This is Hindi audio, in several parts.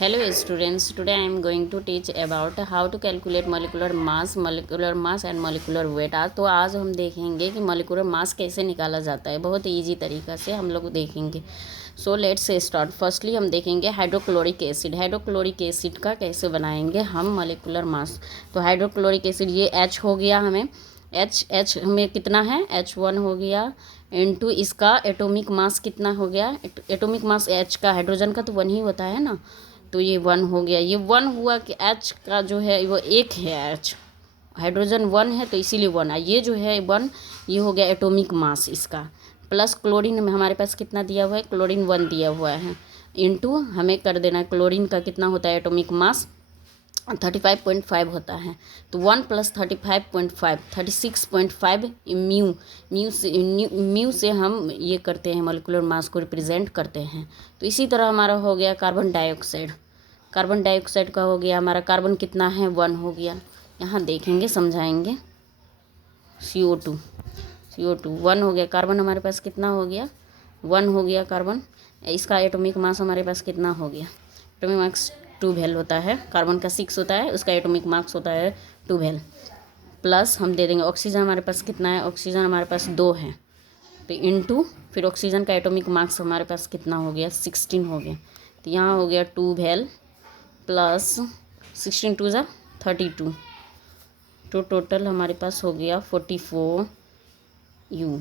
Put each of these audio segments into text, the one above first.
Hello students, today I am going to teach about how to calculate molecular mass and molecular weight। आज हम देखेंगे कि molecular mass कैसे निकाला जाता है। बहुत ईजी तरीका से हम लोग देखेंगे। So let's start. फर्स्टली हम देखेंगे हाइड्रोक्लोरिक एसिड का कैसे बनाएंगे हम मोलिकुलर मास। तो हाइड्रोक्लोरिक एसिड ये H हो गया, हमें H हमें कितना है, H1 हो गया इनटू इसका एटॉमिक मास कितना हो गया। एटॉमिक मास H का, हाइड्रोजन का तो 1 ही होता है ना, तो ये 1 हो गया। ये 1 हुआ कि H का जो है वो 1 है, H हाइड्रोजन 1 है तो इसीलिए 1 है। ये जो है 1, ये हो गया एटॉमिक मास इसका। प्लस क्लोरीन में हमारे पास कितना दिया हुआ है, क्लोरीन 1 दिया हुआ है, इनटू हमें कर देना है क्लोरीन का कितना होता है एटॉमिक मास 35.5 होता है। तो 1 + 35.5 36.5 म्यू से हम ये करते हैं, मोलिकुलर मास को रिप्रेजेंट करते हैं। तो इसी तरह हमारा हो गया कार्बन डाइऑक्साइड का हो गया हमारा, कार्बन कितना है 1 हो गया। यहाँ देखेंगे समझाएंगे। CO2 1 हो गया, कार्बन हमारे पास कितना हो गया 1 हो गया कार्बन। इसका एटॉमिक मास हमारे पास कितना हो गया, एटॉमिक मास 12 होता है, कार्बन का 6 होता है, उसका एटॉमिक मास होता है 12। प्लस हम दे देंगे ऑक्सीजन हमारे पास कितना है, ऑक्सीजन हमारे पास 2 है, तो इनटू फिर ऑक्सीजन का एटॉमिक मास हमारे पास कितना हो गया 16 हो गया। तो यहाँ हो गया 12 प्लस 16 2 ज़ा 32, तो टोटल हमारे पास हो गया 44 U।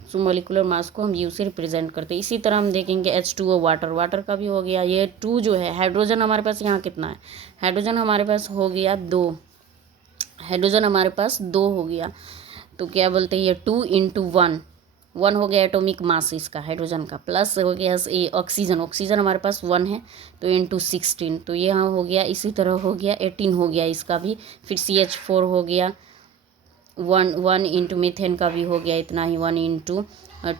सो मोलिकुलर मास को हम U से रिप्रेजेंट करते हैं। इसी तरह हम देखेंगे H2O वाटर का भी हो गया। ये 2 जो है, हाइड्रोजन हमारे पास यहाँ कितना है, हाइड्रोजन हमारे पास हो गया 2, हाइड्रोजन हमारे पास 2 हो गया। तो क्या बोलते हैं, ये 2 × 1 हो गया एटॉमिक मास इसका हाइड्रोजन का। प्लस हो गया ये ऑक्सीजन हमारे पास 1 है, तो × 16, तो ये यहाँ हो गया। इसी तरह हो गया 18 हो गया इसका भी। फिर CH4 हो गया 1 × मीथेन का भी हो गया इतना ही 1 ×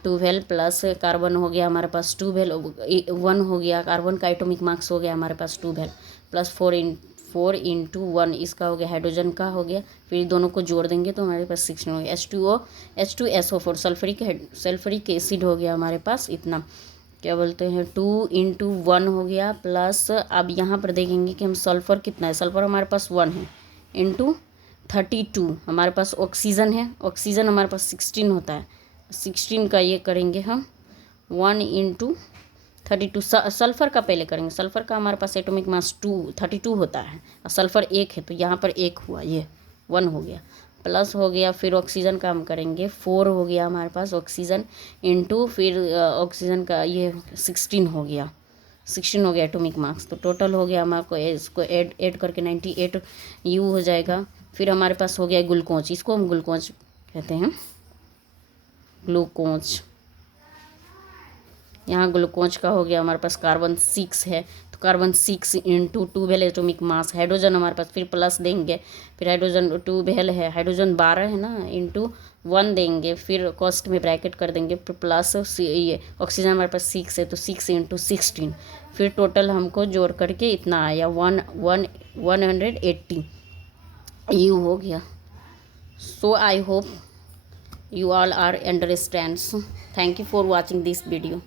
12 प्लस कार्बन हो गया हमारे पास 12 1 हो गया, कार्बन का एटॉमिक मास हो गया हमारे पास 12 प्लस 4 × 1 इसका हो गया, हाइड्रोजन का हो गया। फिर दोनों को जोड़ देंगे तो हमारे पास 16 हो गया। H2SO4 सल्फरिक एसिड हो गया हमारे पास इतना, क्या बोलते हैं 2 × 1 हो गया। प्लस अब यहाँ पर देखेंगे कि हम सल्फ़र कितना है, सल्फ़र हमारे पास 1 है, इंटू 32 हमारे पास ऑक्सीजन है, ऑक्सीजन हमारे पास 16 होता है, 16 का ये करेंगे हम 1 × 32। सल्फ़र का पहले करेंगे, सल्फ़र का हमारे पास एटॉमिक मास 32 होता है, और सल्फ़र 1 है तो यहाँ पर 1 हुआ, ये 1 हो गया। प्लस हो गया, फिर ऑक्सीजन का हम करेंगे 4 हो गया हमारे पास ऑक्सीजन, इंटू फिर ऑक्सीजन का ये 16 हो गया, 16 हो गया एटॉमिक मास। तो टोटल हो गया हमारे को, इसको ऐड करके 98 U हो जाएगा। फिर हमारे पास हो गया ग्लूकोज, इसको हम ग्लूकोज कहते हैं, ग्लूकोज। यहाँ ग्लूकोज का हो गया हमारे पास कार्बन 6 है, तो कार्बन 6 × 12 एटॉमिक मास। हाइड्रोजन हमारे पास फिर प्लस देंगे, फिर हाइड्रोजन 12 है, हाइड्रोजन 12 है ना, इंटू 1 देंगे, फिर कॉस्ट में ब्रैकेट कर देंगे, फिर प्लस ये ऑक्सीजन हमारे पास 6 है तो 6 × 16, फिर टोटल हमको जोड़ करके इतना आया 180 U हो गया। So I hope you all are understands. Thank you for watching this video.